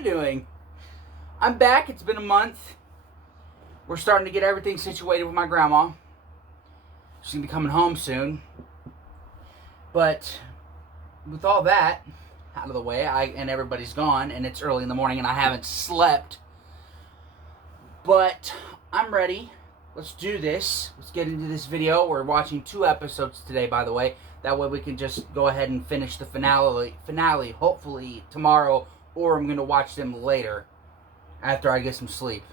you doing? I'm back. It's been a month. We're starting to get everything situated with my grandma. She's going to be coming home soon. But with all that out of the way, and everybody's gone, and it's early in the morning, and I haven't slept. But I'm ready. Let's do this. Let's get into this video. We're watching 2 episodes today, by the way. That way we can just go ahead and finish the finale hopefully tomorrow, or I'm going to watch them later after I get some sleep.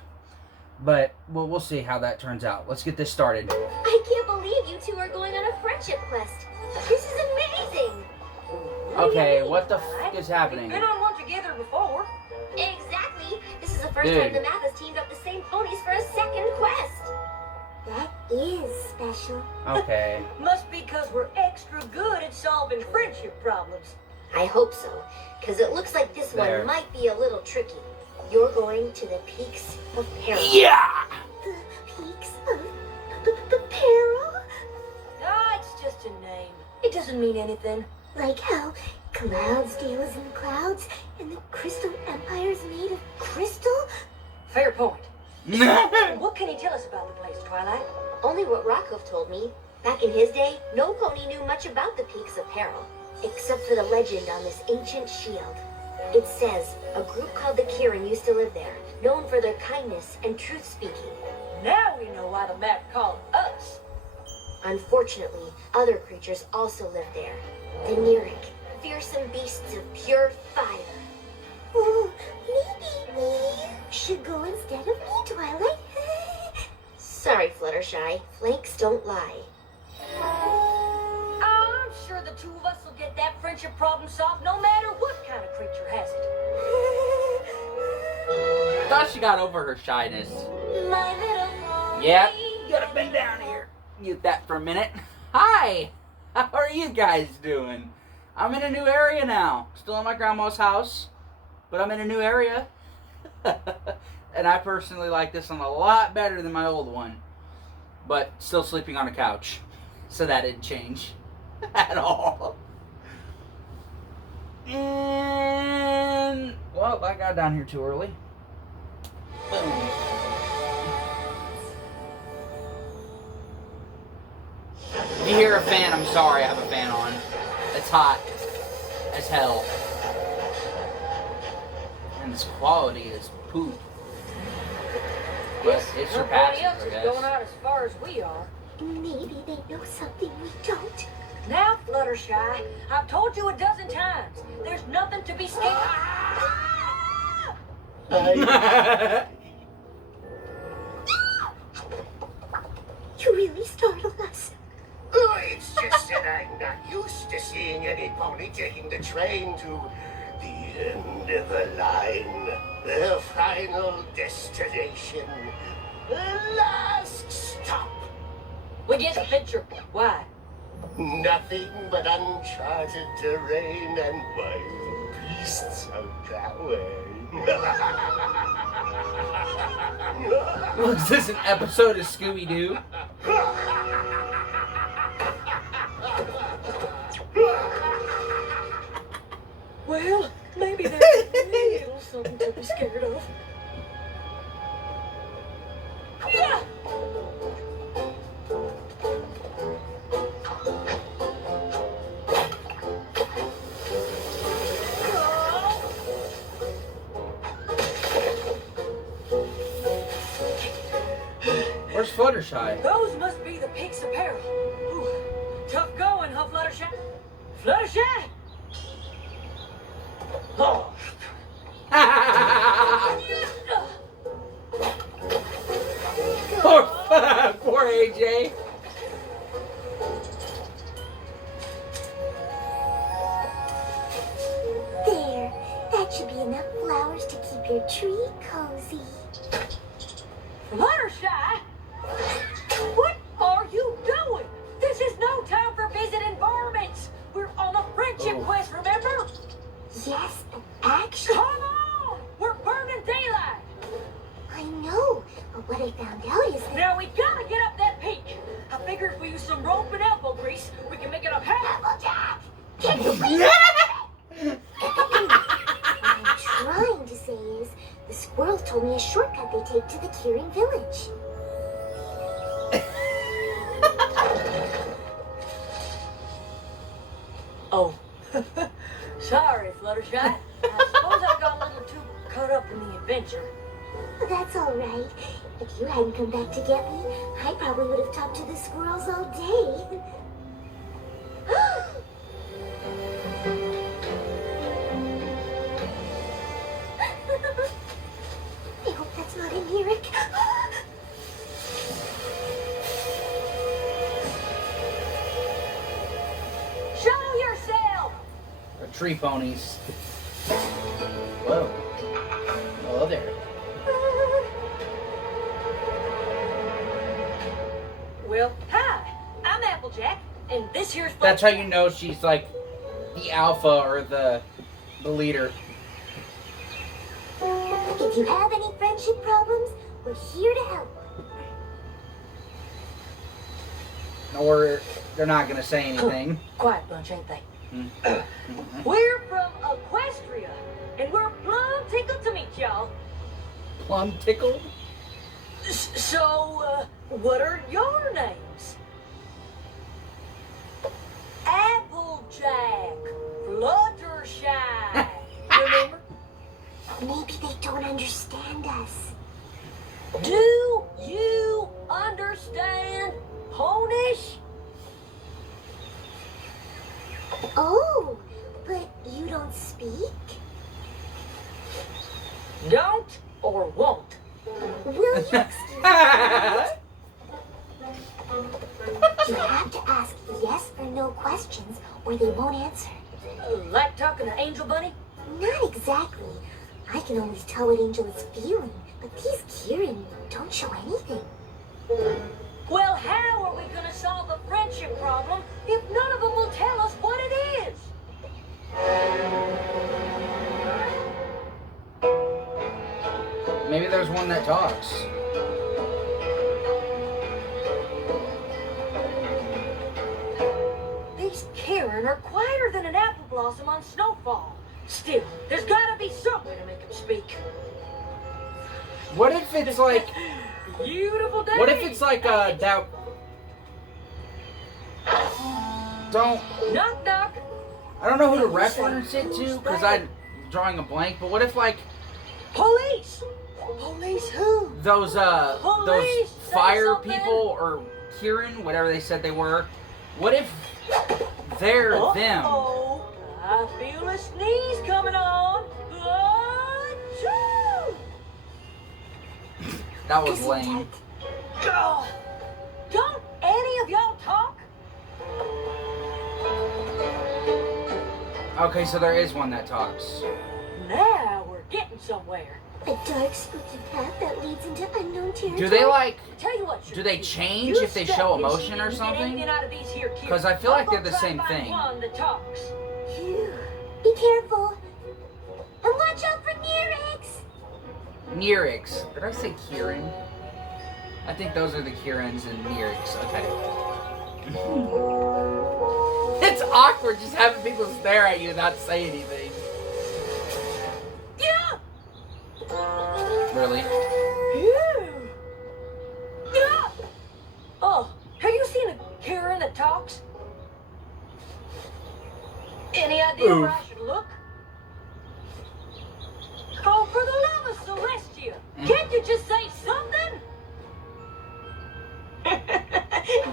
But we'll see how that turns out. Let's get this started. I can't believe you 2 are going on a friendship quest. This is amazing. Okay, what the f*** is happening? We've been on one together before. Exactly. This is the first time the map has teamed up the same ponies for a second quest. That is special. Okay. Must be because we're extra good at solving friendship problems. I hope so, because it looks like this There. one might be a little tricky. You're going to the Peaks of Peril. Yeah! The Peaks of Peril? Ah, it's just a name. It doesn't mean anything. Like how Cloudsdale is in clouds and the Crystal Empire is made of crystal? Fair point. What can you tell us about the place, Twilight? Only what Rockhoof told me. Back in his day, no pony knew much about the Peaks of Peril, except for the legend on this ancient shield. It says a group called the Kirin used to live there, known for their kindness and truth-speaking. Now we know why the map called us. Unfortunately, other creatures also live there. The Neric, fearsome beasts of pure fire. Oh, maybe we should go instead of me, Twilight. Sorry, Fluttershy. Flanks don't lie. I'm sure the 2 of us will get that friendship problem solved no matter what kind of creature has it. I thought she got over her shyness. My little pony. Yep. You gotta bend down here. Mute that for a minute. Hi! How are you guys doing? I'm in a new area now. Still in my grandma's house, but I'm in a new area. And I personally like this one a lot better than my old one. But still sleeping on a couch. So that didn't change at all. And, well, I got down here too early. Boom. If you hear a fan, I'm sorry, I have a fan on. It's hot as hell. And this quality is poop. But it Nobody surpasses, else I is guess. going out as far as we are. Maybe they know something we don't. Now, Fluttershy, I've told you a dozen times. There's nothing to be scared. You really startled us. Oh, it's just that I'm not used to seeing any pony taking the train to the end of the line. The final destination. The last stop. We get the picture. Why? Nothing but uncharted terrain and wild beasts out that way. Was this an episode of Scooby-Doo? Well, maybe there's a little something to be scared of. Yeah! Where's Fluttershy? Those must be the Peaks of Peril. Ooh, tough going, huh, Fluttershy? Fluttershy? Oh. Poor AJ. There. That should be enough flowers to keep your tree cozy. Fluttershy? What are you doing? This is no time for visiting varmints. We're on a friendship quest, remember? Yes, but action. Come on! We're burning daylight. I know, but what I found out is that... Now we gotta get up that peak. I figured if we use some rope and elbow grease, we can make it up half. Applejack! Can you please... What I'm trying to say squirrels told me a shortcut they take to the Kieran village. Oh. Sorry, Fluttershy. I suppose I got a little too caught up in the adventure. That's all right. If you hadn't come back to get me, I probably would have talked to the squirrels all day. I hope that's not in Eric. Show yourself! Or tree ponies. Whoa. Hello there. Well, hi. I'm Applejack, and this here's... That's how you know she's like the alpha or the leader. If you have any friendship problems, we're here to help. Or they're not gonna say anything. Quiet bunch, ain't they? Mm-hmm. We're from Equestria, and we're plumb tickled to meet y'all. Plum tickled? So, what are your names? Applejack, Fluttershy, remember? Maybe they don't understand us. Do you understand Ponish? Oh, but you don't speak? Don't or won't? Will you excuse me? You have to ask yes or no questions or they won't answer. Like talking to Angel Bunny? Not exactly. I can always tell what Angel is feeling, but these Kieran don't show anything. Well, how are we gonna solve the friendship problem if none of them will tell us what it is? Maybe there's one that talks. These Kieran are quieter than an apple blossom on snowfall. Still, there's gotta be some way to make them speak. What if it's like... Beautiful day. What if it's like that... Don't... Knock, knock. I don't know who to reference it to, because I'm drawing a blank, but what if like... Police. Police who? Those Police, fire say something. people, or Kieran, whatever they said they were, what if they're them? Oh, I feel a sneeze coming on. Achoo! That was lame. God, don't any of y'all talk? Okay, so there is one that talks. Now we're getting somewhere. A dark, spooky path that leads into unknown territory. Do they like... Tell you what, Do they change you if they step show and emotion see or if you get something? anything out of these here kids. 'Cause I feel like I'll they're the try same to find thing. One that talks. Phew. Be careful. And watch out for Nerex. Nerex. Did I say Kieran? I think those are the Kierans and Nerex. Okay. It's awkward just having people stare at you and not say anything. Yeah. Really? Phew. Yeah. Oh, have you seen a Kieran that talks? Any idea where I should look? Oh, for the love of Celestia! Can't you just say something?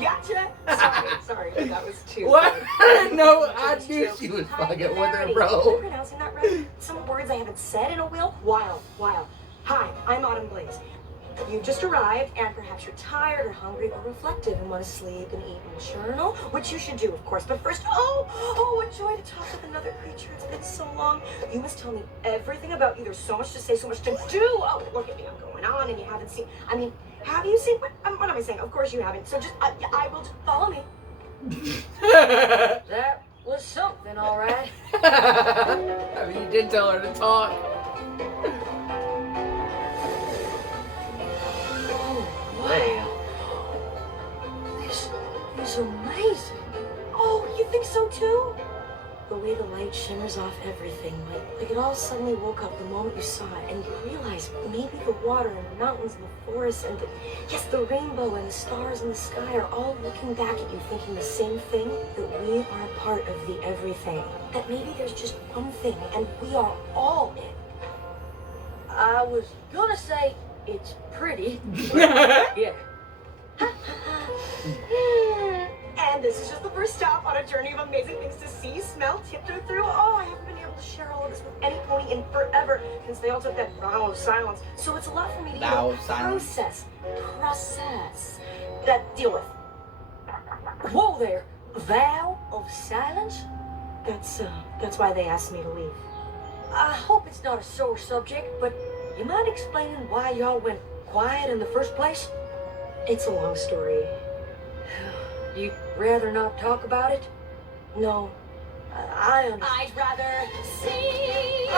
Gotcha. Sorry, that was too. What? good. No, I Just knew chill. she was Hi, fucking with her, Clarity. bro. I'm pronouncing that right? Some words I haven't said in a while. Hi, I'm Autumn Blaze. You just arrived, and perhaps you're tired or hungry or reflective and want to sleep and eat and journal, which you should do, of course. But first, oh, what joy to talk with another creature. It's been so long. You must tell me everything about you. There's so much to say, so much to do. Oh, look at me, I'm going on, and you haven't seen. I mean, have you seen? What am I saying? Of course you haven't. So just, I will just follow me. That was something, all right. I mean, you did tell her to talk. Wow. This is amazing. Oh, you think so too? The way the light shimmers off everything, like it all suddenly woke up the moment you saw it, and you realize maybe the water and the mountains and the forests and the rainbow and the stars in the sky are all looking back at you thinking the same thing, that we are a part of the everything. That maybe there's just one thing and we are all it. I was gonna say it's pretty. Yeah. And this is just the first stop on a journey of amazing things to see, smell, tiptoe through. Oh, I haven't been able to share all of this with any pony in forever since they all took that vow of silence. So it's a lot for me to Vow of silence. process that deal with. Whoa there. Vow of silence? That's why they asked me to leave. I hope it's not a sore subject, but you mind explaining why y'all went quiet in the first place? It's a long story. You'd rather not talk about it? No, I understand. I'd rather see.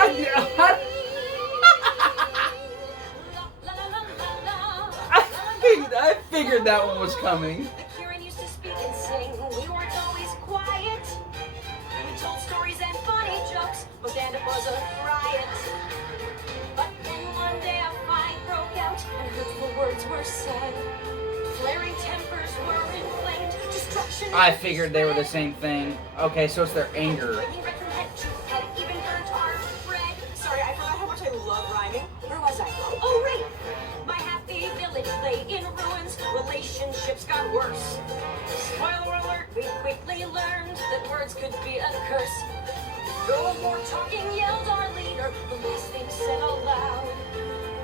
I figured that one was coming. Kieran used to speak and sing. We weren't always quiet. We told stories and funny jokes. But stand-up was a riot. But then one day a fight broke out and hurtful words were said. Flaring tempers were inflamed. Destruction. I figured they were the same thing. Okay, so it's their anger. Breaking bread from head to head, even burnt our bread. Sorry, I forgot how much I love rhyming. Where was I? Oh, right! My happy village lay in ruins. Relationships got worse. Spoiler alert, we quickly learned that words could be a curse. No more talking, yelled our leader. The last thing said aloud.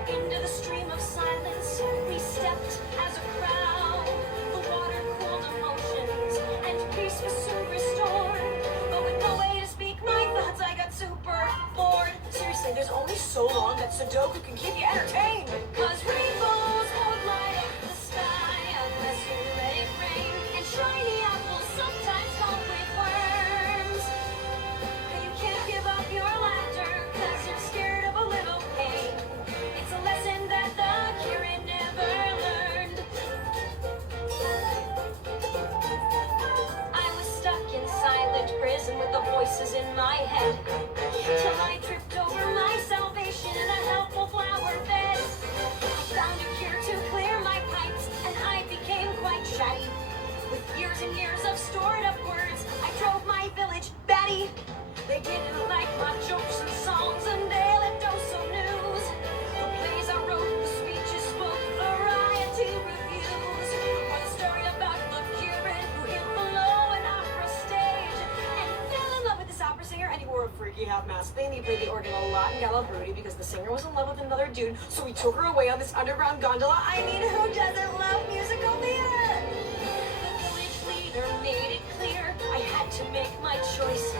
Into the stream of silence, we stepped as a crowd. The water cooled emotions, and peace was soon restored. But with no way to speak my thoughts, I got super bored. Seriously, there's only so long that Sudoku can keep you entertained. Cause rainbows won't light up the sky unless you let it rain. And shiny apples sometimes come with worms. You can't give up your laughter cause you're scared of a little pain. It's a lesson that the Kieran never learned. I was stuck in silent prison with the voices in my head. Till I tripped over my salvation in a helpful flower bed. Found a cure to clear my pipes, and I became quite chatty. With years and years of stored up words, I drove my village batty. They didn't like my jokes and songs and daily dose of news. The plays I wrote, the speeches spoke, variety reviews. Or the story about the Kieran who hid below an opera stage and fell in love with this opera singer, and he wore a freaky half mask thing. He played the organ a lot in Gallabrutti because the singer was in love with another dude, so we took her away on this underground gondola. I mean, who doesn't love musical theater? The village leader made it clear I had to make my choice.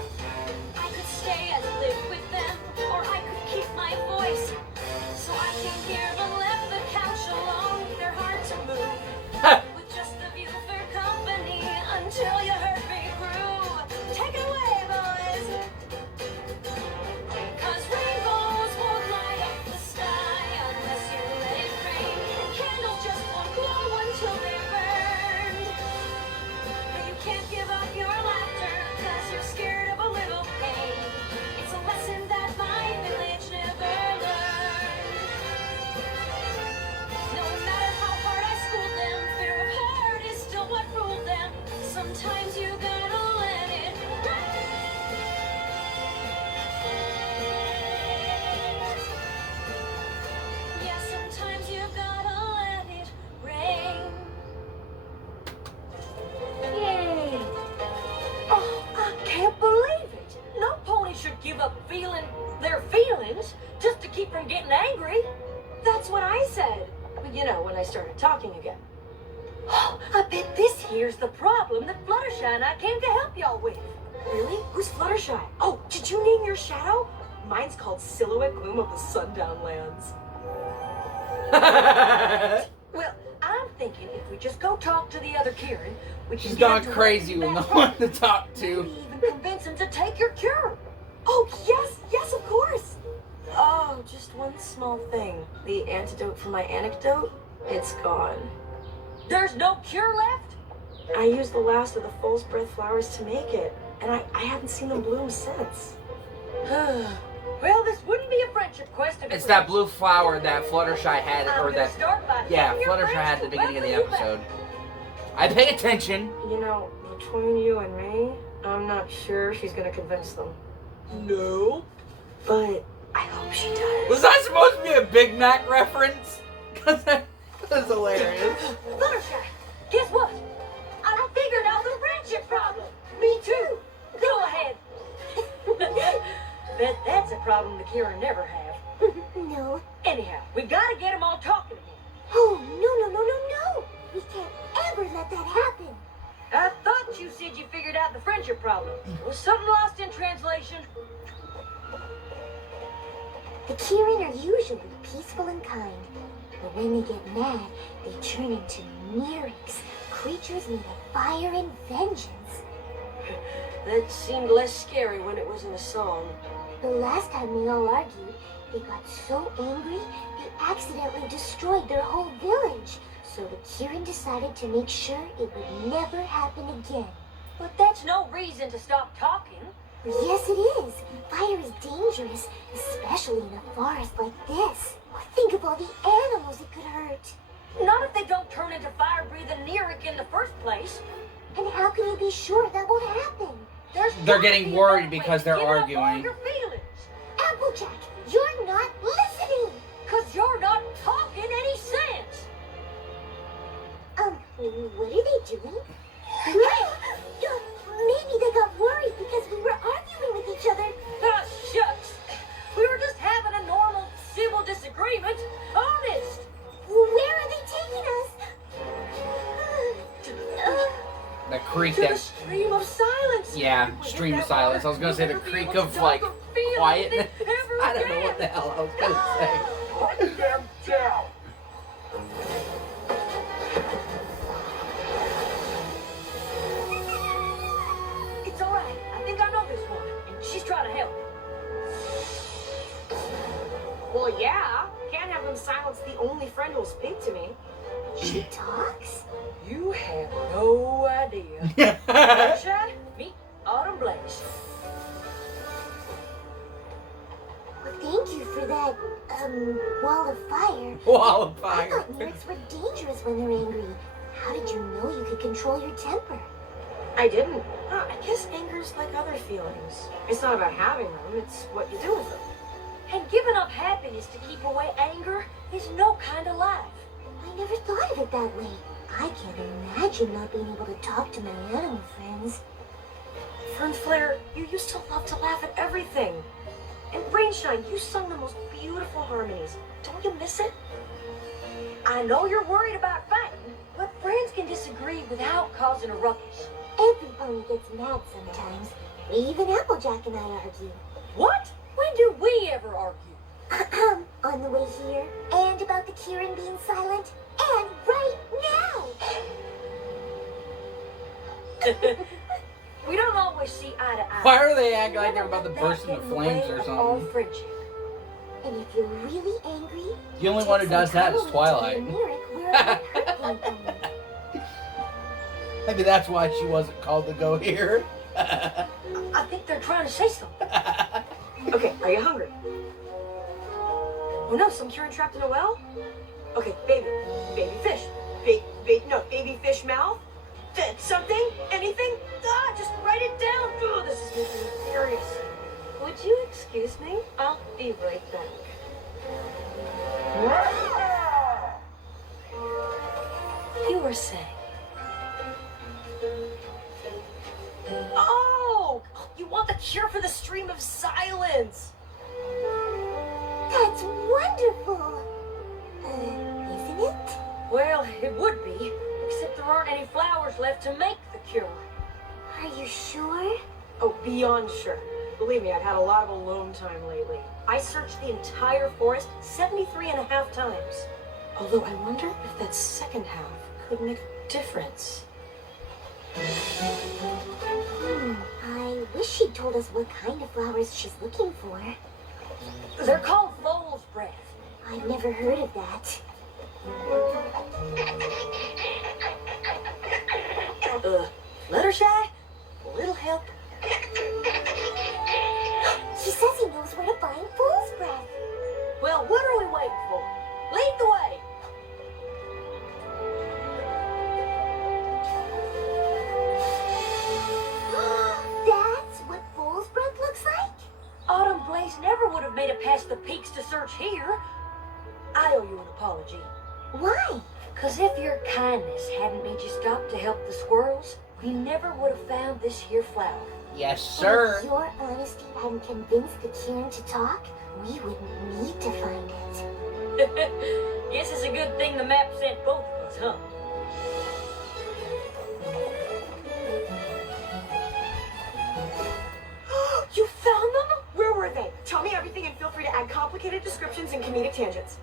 I could stay and live with them, or I could keep my voice. So I came here but left the couch alone. They're hard to move. With just the view for company until you heard me groove. Take it away, boys. Cause rainbows won't light up the sky unless you let it rain. And candles just won't glow until they're burned. But you can't give up your laughter cause you're scared of a little pain. It's a lesson that my village never learned. No matter how hard I schooled them, fear of hard is still what ruled them. Sometimes you gotta let it rain. Yeah, sometimes you gotta let it rain. Yay! Oh, I can't believe it! No pony should give up feeling their feelings just to keep from getting angry. That's what I said. But you know, when I started talking again. I bet this here's the problem that Fluttershy and I came to help y'all with. Really? Who's Fluttershy? Oh, did you name your shadow? Mine's called Silhouette Gloom of the Sundown Lands. Well, I'm thinking if we just go talk to the other Kieran, we can She's get gone him to crazy let with you no back one up. to talk to. Maybe even convince him to take your cure. Oh, yes, of course. Oh, just one small thing. The antidote for my anecdote, it's gone. There's no cure left? I used the last of the false breath flowers to make it. and I haven't seen them bloom since. Well, this wouldn't be a friendship quest if it It's was that blue flower that Fluttershy had, I'm or gonna that, start by yeah, telling your Fluttershy friends had at to the beginning of the welcome you back. episode. I pay attention. You know, between you and me, I'm not sure she's gonna convince them. No. But I hope she does. Was that supposed to be a Big Mac reference? Because that was hilarious. Fluttershy, guess what? I figured out the friendship problem. Me too. Go ahead. Bet that's a problem the Kira never have. No. Anyhow, we gotta get them all talking again. Oh, no. We can't ever let that happen. I thought you said you figured out the friendship problem. Was something lost in translation? The Kirin are usually peaceful and kind, but when they get mad, they turn into Neurics, creatures made of fire and vengeance. That seemed less scary when it was in a song. The last time they all argued, they got so angry, they accidentally destroyed their whole village. So the Kirin decided to make sure it would never happen again. But that's no reason to stop talking. Yes, it is. Fire is dangerous, especially in a forest like this. Think of all the animals it could hurt. Not if they don't turn into fire-breathing Neuric in the first place. And how can you be sure that won't happen? They're getting worried because they're Give up all arguing. your feelings. Applejack, you're not listening! Because you're not talking any sense. What are they doing? Maybe they got worried because we were arguing with each other. Ah, shucks. We were just having a normal civil disagreement. Honest. Where are they taking us? The creek To the that, stream of silence. yeah, If we hit stream of that silence. I water, was gonna say the we'll never be creek able to of talk like or feel quietness. anything ever I don't know what the again. hell I was gonna say. Put them down! It's all right. I think I know this one, and she's trying to help. Well, yeah. Can't have them silence the only friend who'll speak to me. She talks? You have no idea. Fluttershy, meet Autumn Blaze. Well, thank you for that, wall of fire. Wall of I fire. thought Nerds were dangerous when they're angry. How did you know you could control your temper? I didn't. I guess anger's like other feelings. It's not about having them, it's what you do with them. And giving up happiness to keep away anger is no kind of life. I never thought of it that way. I can't imagine not being able to talk to my animal friends. Fern Flare, you used to love to laugh at everything. And Rainshine, you sung the most beautiful harmonies. Don't you miss it? I know you're worried about fighting, but friends can disagree without causing a ruckus. Every pony gets mad sometimes. Even Applejack and I argue. What? When do we ever argue? On the way here, and about the Kirin being silent, and right now! We don't always see eye to eye. Why are they acting like they're Never about to let burst that into get in the flames way or of all something? friendship. And if you're really angry, The only one who does that is Twilight. Maybe that's why she wasn't called to go here. I think they're trying to say something. Okay, are you hungry? Oh no, some Kirin trapped in a well? Okay, baby fish. Baby fish mouth? Something? Anything? Just write it down. Oh, this is making me furious. Would you excuse me? I'll be right back. You were saying. Oh! You want the cure for the stream of silence! That's wonderful! Isn't it? Well, it would be, except there aren't any flowers left to make the cure. Are you sure? Oh, beyond sure. Believe me, I've had a lot of alone time lately. I searched the entire forest 73.5 times. Although I wonder if that second half could make a difference. I wish she'd told us what kind of flowers she's looking for. They're called foal's breath. I've never heard of that. Fluttershy, a little help. apology. Why? Because if your kindness hadn't made you stop to help the squirrels, we never would have found this here flower. Yes, sir. If your honesty hadn't convinced the Kieran to talk, we wouldn't need to find it. Guess it's a good thing the map sent both of us, huh? You found them? Where were they? Tell me everything and feel free to add complicated descriptions and comedic tangents.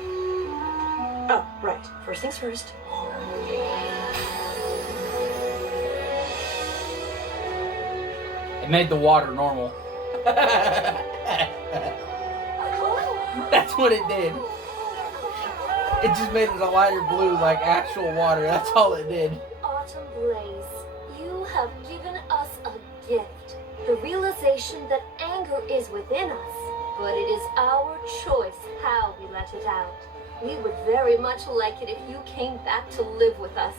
Oh, right. First things first. It made the water normal. That's what it did. It just made it a lighter blue like actual water. That's all it did. Autumn Blaze, you have given us a gift. The realization that anger is within us, but it is our choice how we let it out. We would very much like it if you came back to live with us.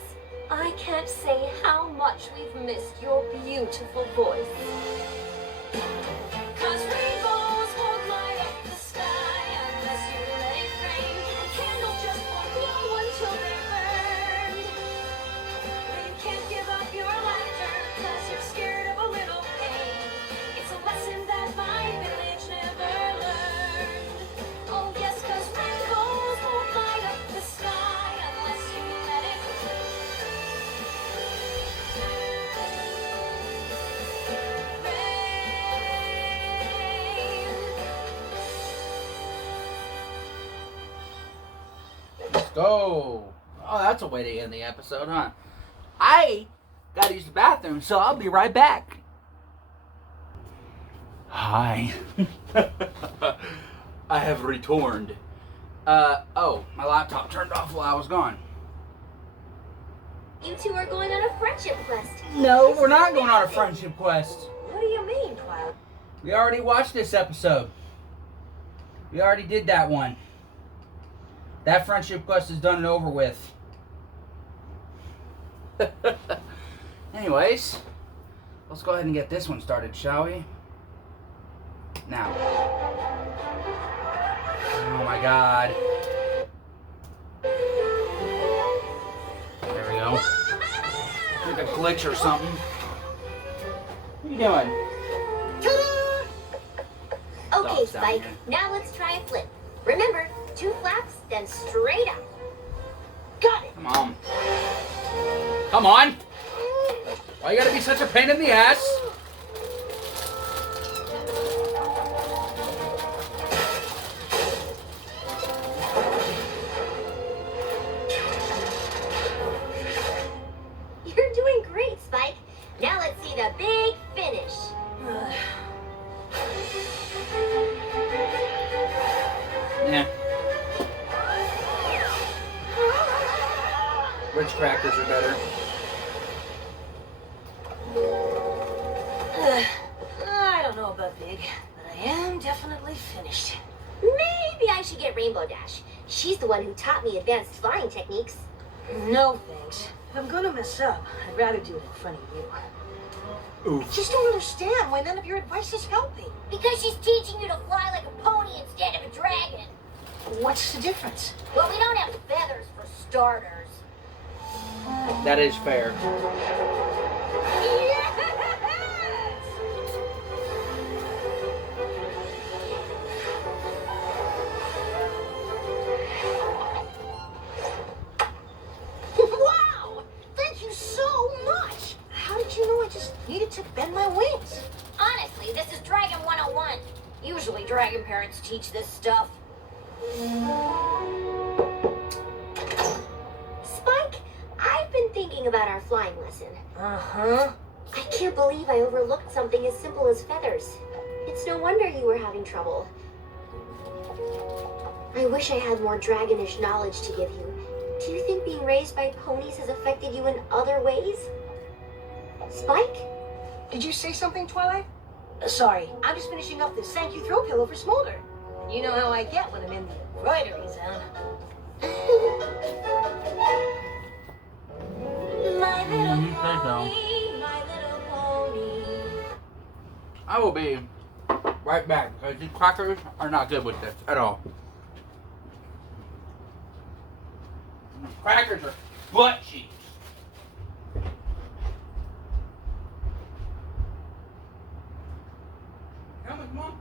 I can't say how much we've missed your beautiful voice. 'Cause rainbows won't light up the sky unless you let it rain. And candles just won't glow until they're burned. You can't give up your laughter 'cause you're scared of a little pain. It's a lesson that my village never learned. Oh yes, 'cause rainbows won't light up the sky unless you let it Let's go. Oh, that's a way to end the episode, huh? I gotta use the bathroom, so I'll be right back. Hi. I have returned. Oh, my laptop turned off while I was gone. You two are going on a friendship quest. No, we're not going on a friendship quest. What do you mean, Twilight? We already watched this episode. We already did that one. That friendship quest is done and over with. Anyways, let's go ahead and get this one started, shall we? Now. Oh my god. There we go. Like a glitch or something. What are you doing? Okay, Dog's down Spike. here. Now let's try a flip. Remember, 2 flaps, then straight up. Got it! Come on. Come on! Why you gotta be such a pain in the ass? You're doing great, Spike. Now let's see the big finish. Yeah. Ritz crackers are better. I don't know about big, but I am definitely finished. Maybe I should get Rainbow Dash. She's the one who taught me advanced flying techniques. No thanks. If I'm gonna mess up, I'd rather do it in front of you. Ooh. I just don't understand why none of your advice is helping. Because she's teaching you to fly like a pony instead of a dragon. What's the difference? Well, we don't have feathers for starters. That is fair. Yes! Wow! Thank you so much! How did you know I just needed to bend my wings? Honestly, this is Dragon 101. Usually dragon parents teach this stuff. Spike, I've been thinking about our flying lesson. Uh-huh. I can't believe I overlooked something as simple as feathers. It's no wonder you were having trouble. I wish I had more dragonish knowledge to give you. Do you think being raised by ponies has affected you in other ways? Spike? Did you say something, Twilight? Sorry, I'm just finishing up this thank you throw pillow for Smolder. You know how I get when I'm in the embroidery zone. My little You say so. pony, my little pony. I will be right back because these crackers are not good with this at all. Crackers are butt cheeks. Come on, come on.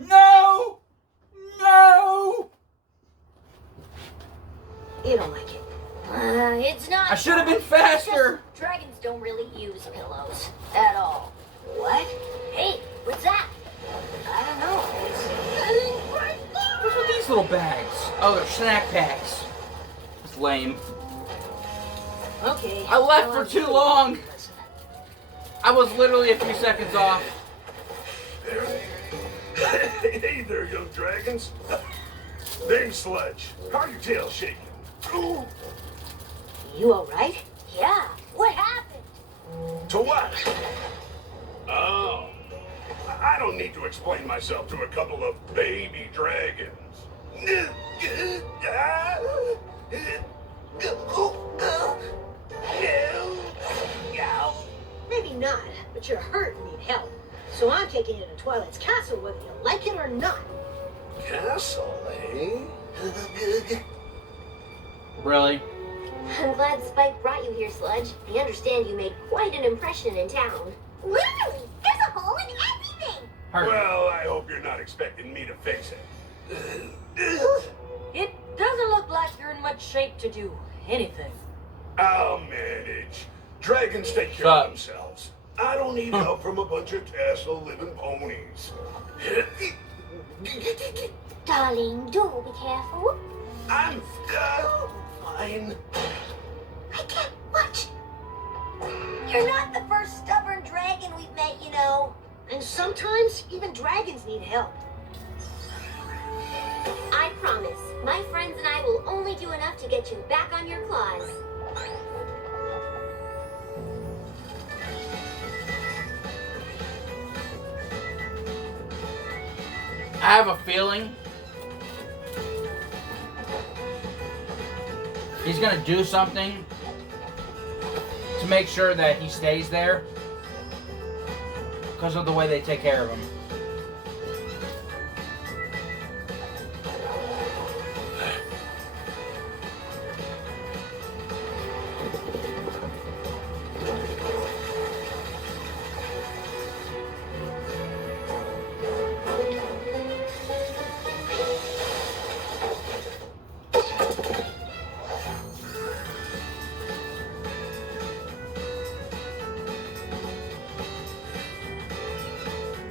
No! No! You don't like it. It's not. I should have been It's faster. just dragons don't really use pillows at all. What? Hey, what's that? I don't know. It's right there. What's with these little bags? Oh, they're snack packs. It's lame. Okay. I left well, for too long. Listen. I was literally a few seconds off. Hey there, young dragons. Name's Sledge. How's your tail shaking? Ooh. You alright? Yeah. What happened? To what? Oh. I don't need to explain myself to a couple of baby dragons. Maybe not, but you're hurt and need help. So I'm taking you to Twilight's castle whether you like it or not. Castle, eh? Really? I'm glad Spike brought you here, Sludge. I understand you made quite an impression in town. Literally, there's a hole in everything. Hurt. Well, I hope you're not expecting me to fix it. It doesn't look like you're in much shape to do anything. I'll manage. Dragons take care Stop. of themselves. I don't need help from a bunch of castle-living ponies. Darling, do be careful. I'm fine. I can't watch. You're not the first stubborn dragon we've met, you know. And sometimes even dragons need help. I promise, my friends and I will only do enough to get you back on your claws. I have a feeling he's gonna do something to make sure that he stays there because of the way they take care of him.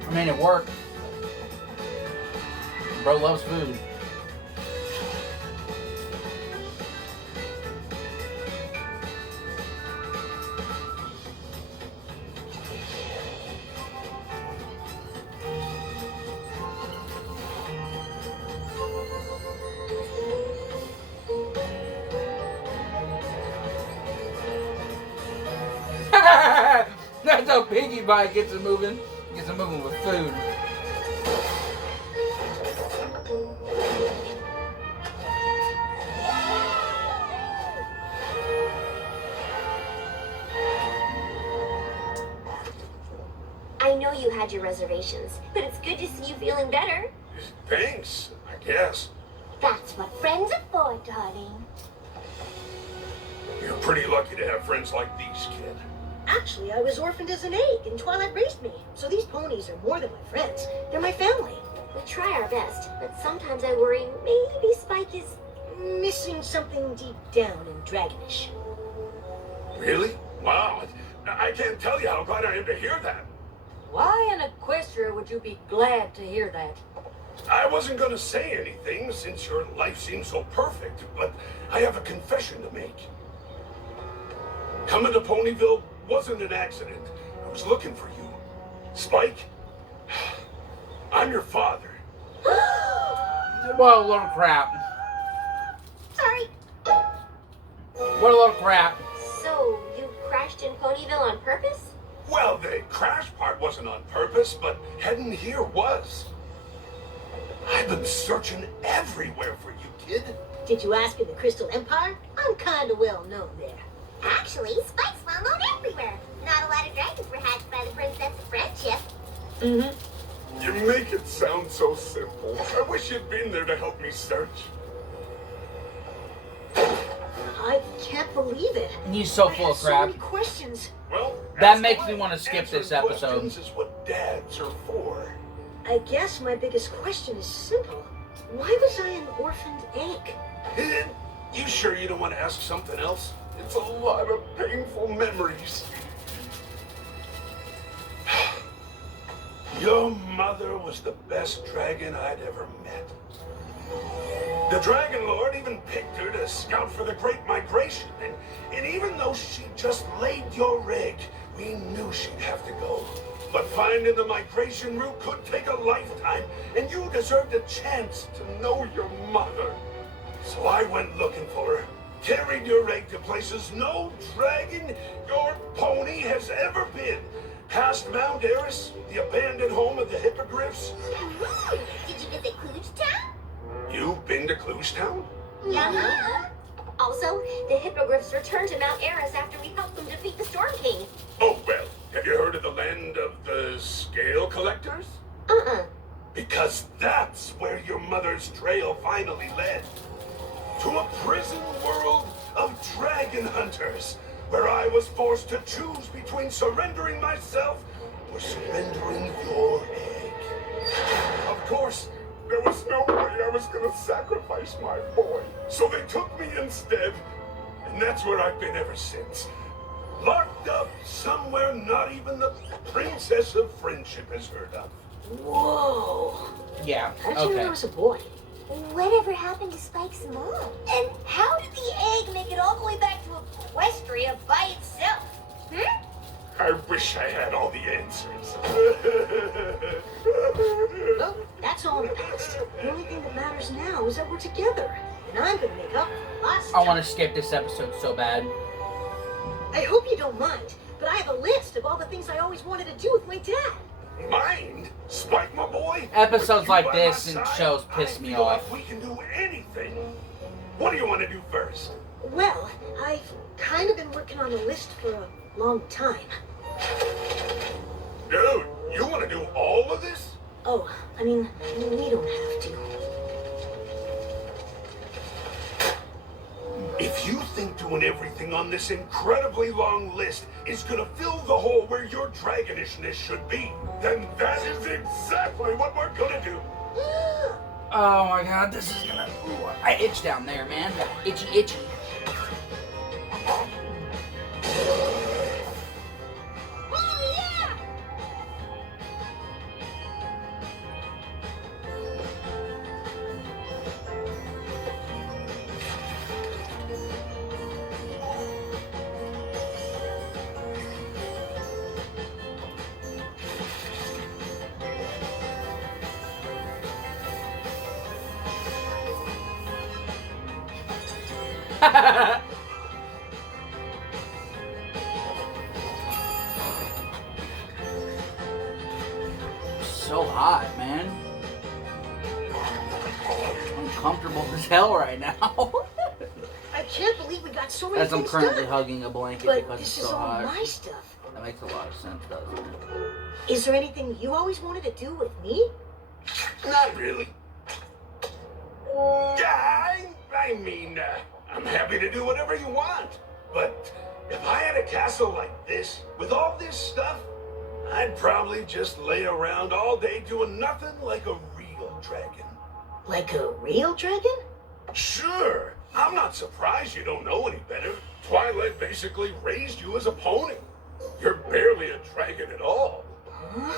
I mean, it worked. Bro loves food. That's how Piggy Bite gets it moving. Gets it moving with food. I know you had your reservations, but it's good to see you feeling better. Thanks, I guess. That's what friends are for, darling. You're pretty lucky to have friends like these, kid. Actually, I was orphaned as an egg, and Twilight raised me. So these ponies are more than my friends. They're my family. We try our best, but sometimes I worry maybe Spike is... Missing something deep down and dragonish. Really? Wow. I can't tell you how glad I am to hear that. Why in Equestria would you be glad to hear that? I wasn't going to say anything since your life seems so perfect, but I have a confession to make. Coming to Ponyville wasn't an accident. I was looking for you. Spike, I'm your father. What a load of crap. Sorry. What a load of crap. So, you crashed in Ponyville on purpose? Well, the crash part wasn't on purpose, but heading here was. I've been searching everywhere for you, kid. Did you ask in the Crystal Empire? I'm kinda well known there. Actually, Spike's well known everywhere. Not a lot of dragons were hatched by the Princess of Friendship. Mm-hmm. You make it sound so simple. I wish you'd been there to help me search. I can't believe it. He's so I full had of so crap. many questions. Well, That ask makes away. me want to skip this Answering episode. questions is what dads are for. I guess my biggest question is simple. Why was I an orphaned egg? Kid, you sure you don't want to ask something else? It's a lot of painful memories. Your mother was the best dragon I'd ever met. The Dragon Lord even picked her to scout for the Great Migration, and even though she just laid your egg, we knew she'd have to go. But finding the migration route could take a lifetime, and you deserved a chance to know your mother. So I went looking for her, carried your egg to places no dragon or pony has ever been. Past Mount Eris, the abandoned home of the hippogriffs. Ooh, did you visit Klooge Town? You've been to Klooge Town? Yeah. Also, the hippogriffs returned to Mount Eris after we helped them defeat the Storm King. Oh, well, have you heard of the land of the scale collectors? Because that's where your mother's trail finally led. To a prison world of dragon hunters, where I was forced to choose between surrendering myself or surrendering your egg. Of course, there was no way I was gonna sacrifice my boy, so they took me instead, and that's where I've been ever since. Locked up somewhere not even the Princess of Friendship has heard of. Whoa. Yeah, How did you know I okay. was a boy? Whatever happened to Spike's mom? And how did the egg make it all the way back to Equestria by itself? I wish I had all the answers. Well, that's all in the past. The only thing that matters now is that we're together. And I'm gonna make up for lost I time. want to skip this episode so bad. I hope you don't mind, but I have a list of all the things I always wanted to do with my dad. Mind? Spike, my boy? Episodes With you like by this my and side, shows piss I me feel off. like we can do anything. What do you want to do first? Well, I've kind of been working on a list for a long time. Dude, you want to do all of this? Oh, I mean, we don't have to. If you think doing everything on this incredibly long list is gonna fill the hole where your dragonishness should be, then that is exactly what we're gonna do. Oh my god, this is gonna... Ooh, I itch down there, man. Itchy, itchy. Oh, yeah! So hot, man. Uncomfortable as hell right now. I can't believe we got so many As I'm things currently done. hugging a blanket But because this it's is so all hot. my stuff. That makes a lot of sense, doesn't it? Is there anything you always wanted to do with me? Not really. Yeah, I mean, I'm happy to do whatever you want. But if I had a castle like this, with all this stuff, I'd probably just lay around all day doing nothing like a real dragon. Like a real dragon? Sure, I'm not surprised you don't know any better. Twilight basically raised you as a pony. You're barely a dragon at all. Huh?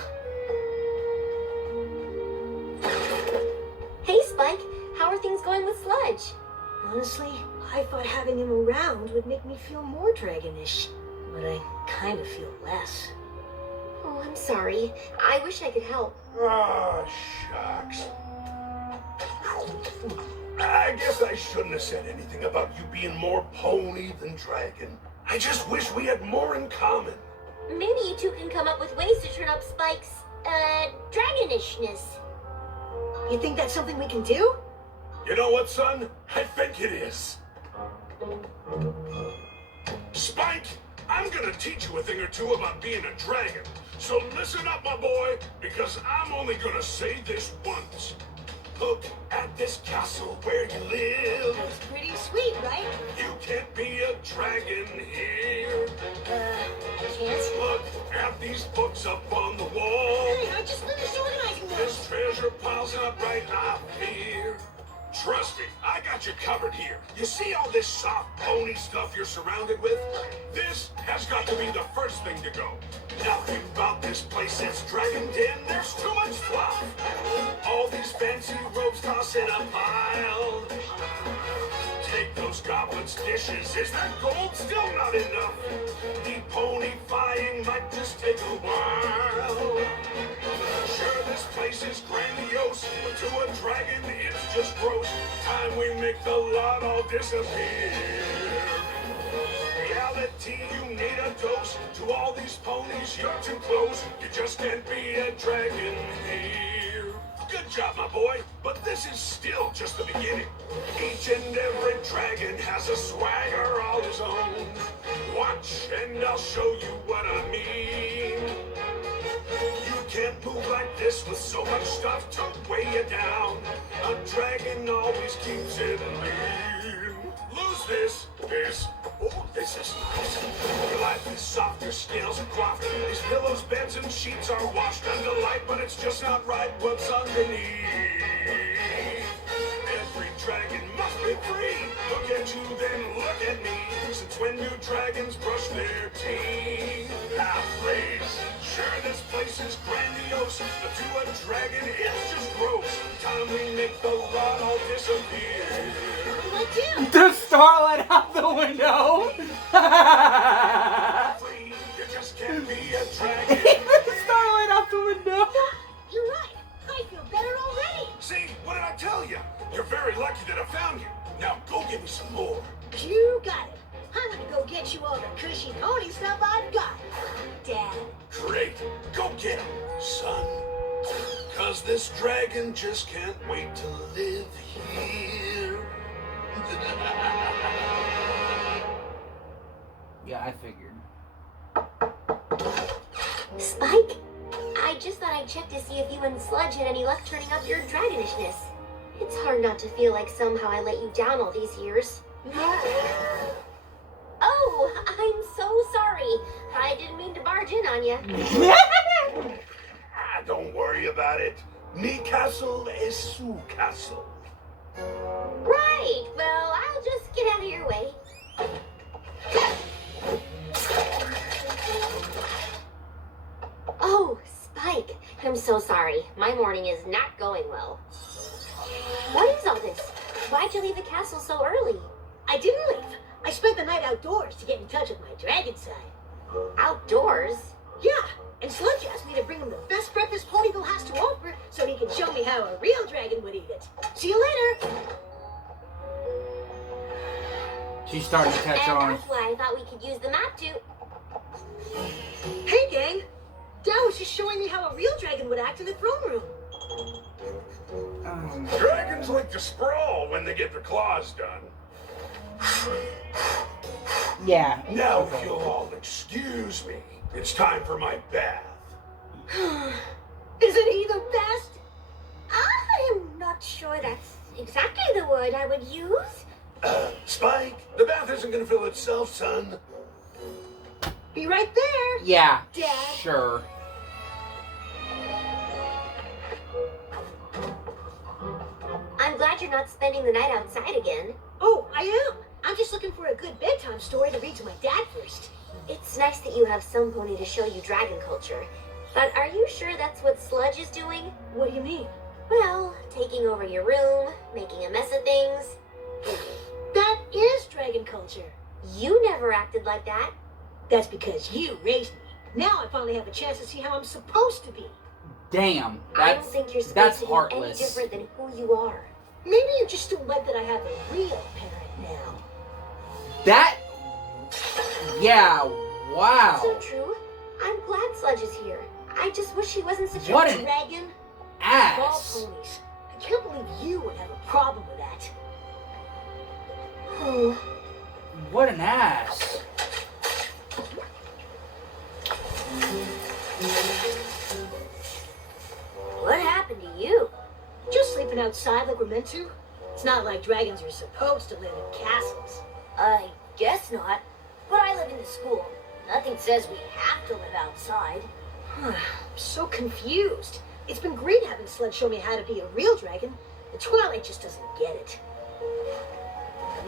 Hey, Spike, how are things going with Sludge? Honestly, I thought having him around would make me feel more dragonish. But I kind of feel less. Oh, I'm sorry. I wish I could help. Ah, shucks. I guess I shouldn't have said anything about you being more pony than dragon. I just wish we had more in common. Maybe you two can come up with ways to turn up Spike's, dragonishness. You think that's something we can do? You know what, son? I think it is. Spike, I'm gonna teach you a thing or two about being a dragon. So listen up, my boy, because I'm only gonna say this once. Look at this castle where you live. That's pretty sweet, right? You can't be a dragon here. Can't? Look at these books up on the wall. Hey, I just finished organizing them. This treasure piles up right up here. Trust me, I got you covered here. You see all this soft pony stuff you're surrounded with? This has got to be the first thing to go. Nothing about this place that's Dragon Den. There's too much fluff. All these fancy robes tossed in a pile. Take those goblets' dishes. Is that gold still not enough? Deponifying might just take a while. Sure, this place is grandiose, but to a dragon, it's just gross. Time we make the lot all disappear. Reality, you need a dose. To all these ponies, you're too close. You just can't be a dragon here. Good job, my boy, but this is still just the beginning. Each and every dragon has a swagger all his own. Watch, and I'll show you what I mean. You can't move like this with so much stuff to weigh you down. A dragon always keeps it lean. Lose this. Oh, this is nice. Your life is soft, your scales are coiffed. These pillows, beds, and sheets are washed under light, but it's just not right what's underneath. Every dragon must be free. Look at you, then look at me. Since when do dragons brush their teeth? Ah, please. Sure, this place is grandiose, but to a dragon, it's just gross. Time we make the lot all disappear. The starlight out the window. Free, you just can't be a dragon. The starlight out the window. You're right. I feel better already. See, what did I tell you? You're very lucky that I found you. Now go get me some more. You got it. I'm gonna go get you all the cushy pony stuff I've got. Dad. Great. Go get him, son. 'Cause this dragon just can't wait to live here. Yeah, I figured. Spike? I just thought I'd check to see if you and Sludge had any luck turning up your dragonishness. It's hard not to feel like somehow I let you down all these years. Oh, I'm so sorry. I didn't mean to barge in on you. Don't worry about it. Me castle is su castle. Right. Well, I'll just get out of your way. Oh, Spike. I'm so sorry. My morning is not going well. What is all this? Why'd you leave the castle so early? I didn't leave. I spent the night outdoors to get in touch with my dragon side. Outdoors? Yeah, and Sludge asked me to bring him the best breakfast Ponyville has to offer so he can show me how a real dragon would eat it. See you later. She's starting to catch And on. that's why I thought we could use the map to... Hey, gang. Dad was just showing me how a real dragon would act in the throne room. Dragons like to sprawl when they get their claws done. Yeah. Now, if you'll all excuse me, it's time for my bath. Isn't he the best? I'm not sure that's exactly the word I would use. Spike, the bath isn't gonna fill itself, son. Be right there. Yeah. Dad. Sure. I'm glad you're not spending the night outside again. Oh, I am. I'm just looking for a good bedtime story to read to my dad first. It's nice that you have some pony to show you dragon culture. But are you sure that's what Sludge is doing? What do you mean? Well, taking over your room, making a mess of things. That is dragon culture. You never acted like that. That's because you raised me. Now I finally have a chance to see how I'm supposed to be. Damn. I don't That's think you're supposed that's to be heartless. any different than who you are. Maybe you just don't like that I have a real parent now. That. Yeah. Wow. So true. I'm glad Sludge is here. I just wish he wasn't such What a an Dragon? Of all ass. ponies. can't believe you would have a problem with that. Oh, What an ass. what happened to you? Just sleeping outside like we're meant to? It's not like dragons are supposed to live in castles. I guess not. But I live in the school. Nothing says we have to live outside. I'm so confused. It's been great having Sled show me how to be a real dragon. The Twilight just doesn't get it.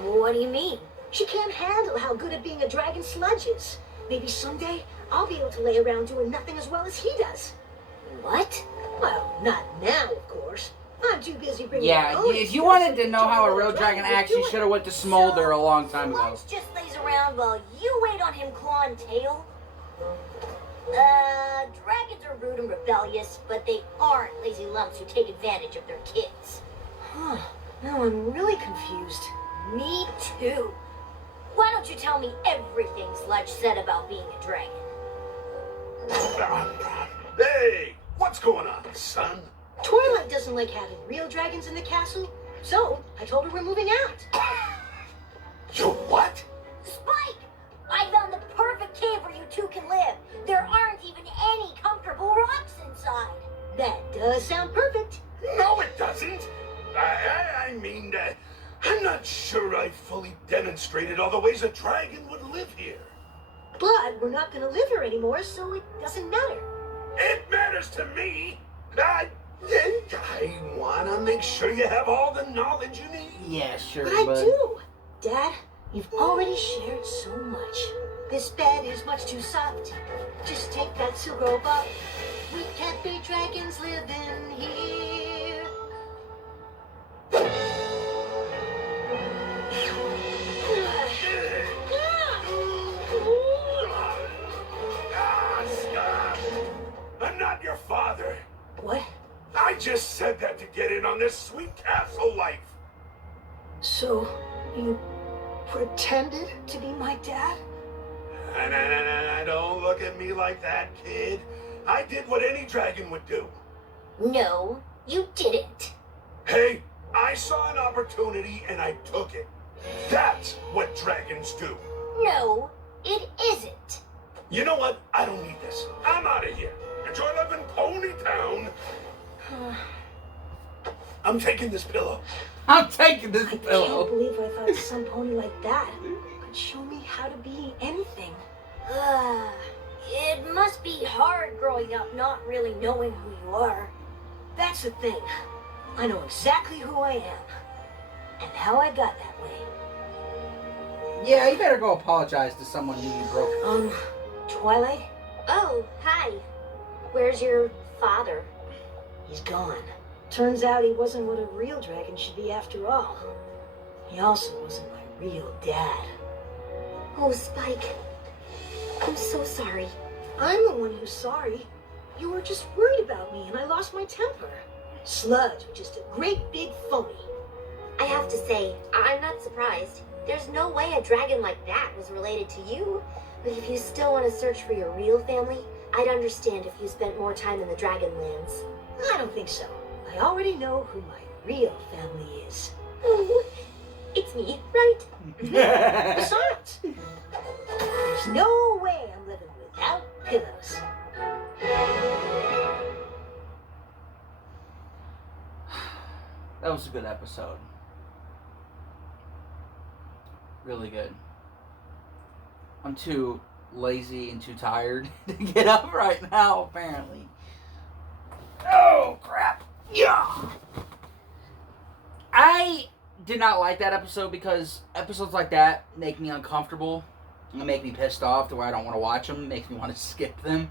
What do you mean? She can't handle how good at being a dragon Sludge is. Maybe someday I'll be able to lay around doing nothing as well as he does. What? Well, not now, of course. I'm too busy bringing Yeah, my own if you stuff wanted so to know how a real dragon acts, you should have went to Smolder a long time ago. Sludge just lays around while you wait on him clawing tail? Dragons are rude and rebellious, but they aren't lazy lumps who take advantage of their kids. Huh. Now I'm really confused. Me too. Why don't you tell me everything Sludge said about being a dragon? Hey, what's going on, son? Twilight doesn't like having real dragons in the castle, so I told her we're moving out. You what? Spike! I found the perfect cave where you two can live. There aren't even any comfortable rocks inside. That does sound perfect. No, it doesn't. I mean, I'm not sure I fully demonstrated all the ways a dragon would live here. But we're not going to live here anymore, so it doesn't matter. It matters to me. I want to make sure you have all the knowledge you need. Yeah, sure, But I bud. do. Dad, you've already shared so much. This bed is much too soft. Just take that silk rope up. We can't be dragons living here. Stop. I'm not your father. What? I just said that to get in on this sweet castle life. So, you pretended to be my dad? Don't look at me like that, kid. I did what any dragon would do. No, you didn't. Hey, I saw an opportunity and I took it. That's what dragons do. No, it isn't. You know what? I don't need this. I'm out of here. Enjoy living Pony Town. I'm taking this pillow. I'm taking this I can't pillow. believe I thought some pony like that could show me how to be anything. It must be hard growing up not really knowing who you are. That's the thing. I know exactly who I am and how I got that way. Yeah, you better go apologize to someone who you broke. Twilight? Oh, hi. Where's your father? He's gone. Turns out he wasn't what a real dragon should be after all. He also wasn't my real dad. Oh, Spike. I'm so sorry. I'm the one who's sorry. You were just worried about me and I lost my temper. Sludge was just a great big phony. I have to say, I'm not surprised. There's no way a dragon like that was related to you. But if you still want to search for your real family, I'd understand if you spent more time in the Dragonlands. I don't think so. I already know who my real family is. Oh, it's me, right? Besides, there's no way I'm living without pillows. That was a good episode. Really good. I'm too lazy and too tired to get up right now, apparently. Oh, crap. Yeah. I did not like that episode because episodes like that make me uncomfortable. They make me pissed off to where I don't want to watch them. Makes me want to skip them.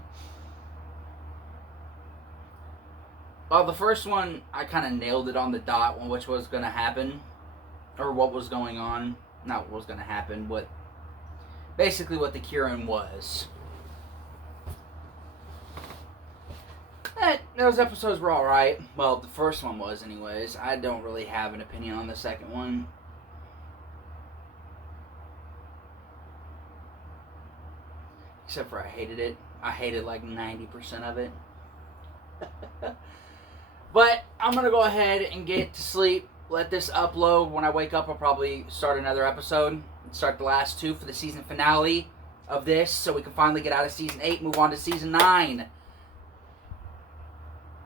Well, the first one, I kind of nailed it on the dot on which was going to happen. Or what was going on. Not what was going to happen, but basically what the Kieran was. Those episodes were alright. Well, the first one was anyways. I don't really have an opinion on the second one. Except for I hated it. I hated like 90% of it. But I'm going to go ahead and get to sleep. Let this upload. When I wake up, I'll probably start another episode. Start the last 2 for the season finale of this, so we can finally get out of season 8, move on to season 9.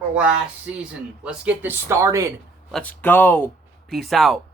The last season. Let's get this started. Let's go. Peace out.